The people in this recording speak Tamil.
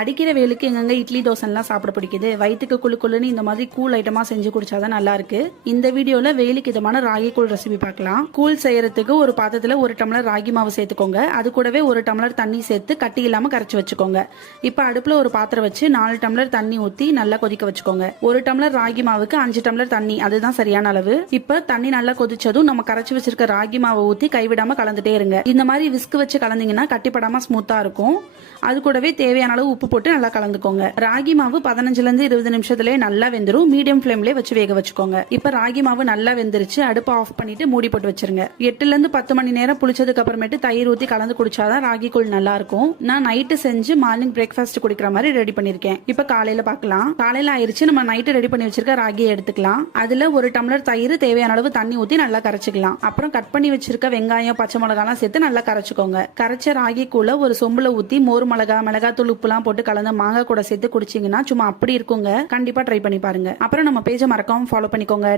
அடிக்கிற வெயிலுக்கு எங்கெங்க இட்லி தோசைலாம் சாப்பிட பிடிக்குது. வயிற்றுக்கு குளுன்னு இந்த மாதிரி கூல் ஐட்டமா செஞ்சு குடிச்சாதான் நல்லா இருக்கு. இந்த வீடியோல வெயிலுக்கு இதமான ராகி கூழ் ரெசிபி பார்க்கலாம். கூழ் செய்யறதுக்கு ஒரு பாத்திரத்துல 1 டம்ளர் ராகி மாவு சேர்த்துக்கோங்க. அது கூடவே 1 டம்ளர் தண்ணி சேர்த்து கட்டி இல்லாம கரைச்சு வச்சுக்கோங்க. இப்ப அடுப்புல ஒரு பாத்திரம் வச்சு 4 டம்ளர் தண்ணி ஊத்தி நல்லா கொதிக்க வச்சுக்கோங்க. 1 டம்ளர் ராகி மாவுக்கு 5 டம்ளர் தண்ணி, அதுதான் சரியான அளவு. இப்ப தண்ணி நல்லா கொதிச்சதும் நம்ம கரைச்சு வச்சிருக்க ராகி மாவை ஊத்தி கைவிடாம கலந்துட்டே இருங்க. இந்த மாதிரி விஸ்க் வச்சு கலந்தீங்கன்னா கட்டிப்படாம ஸ்மூத்தா இருக்கும். அது கூடவே தேவையான அளவு உப்பு போட்டு நல்லா கலந்துக்கோங்க. ராகி மாவு 15 இருந்து 20 நிமிஷத்துலயே நல்லா வெந்துரும். மீடியம் ஃபிளேம்லயே வச்சு வேக வச்சுக்கோங்க. இப்ப ராகி மாவு நல்லா வெந்துருச்சு. அடுப்பை ஆஃப் பண்ணிட்டு மூடி போட்டு வச்சிருங்க. 8 இருந்து 10 மணி நேரம் புளிச்சதுக்கு அப்புறமேட்டு தயிர் ஊத்தி கலந்து குடிச்சாதான் ராகி கூழ் நல்லா இருக்கும். நான் நைட்டு செஞ்சு மார்னிங் பிரேக்ஃபாஸ்ட் குடிக்கிற மாதிரி ரெடி பண்ணிருக்கேன். இப்ப காலையில பார்க்கலாம். காலையில ஆயிருச்சு. நம்ம நைட்டு ரெடி பண்ணி வச்சிருக்க ராகியை எடுத்துக்கலாம். அதுல 1 டம்ளர் தயிர், தேவையான அளவு தண்ணி ஊத்தி நல்லா கரைச்சிக்கலாம். அப்புறம் கட் பண்ணி வச்சிருக்க வெங்காயம், பச்சை மிளகாலாம் சேர்த்து நல்லா கரைச்சுக்கோங்க. கரைச்ச ராகி கூழ ஒரு சொம்புல ஊத்தி மோர் மிளகா, மிளகாத்தூள், உப்புலாம் போட்டு கலந்து மாங்காய் கூட சேர்த்து குடிச்சீங்கன்னா சும்மா அப்படி இருக்குங்க. கண்டிப்பா ட்ரை பண்ணி பாருங்க. அப்புறம் நம்ம பேஜை மறக்காம ஃபாலோ பண்ணிக்கோங்க.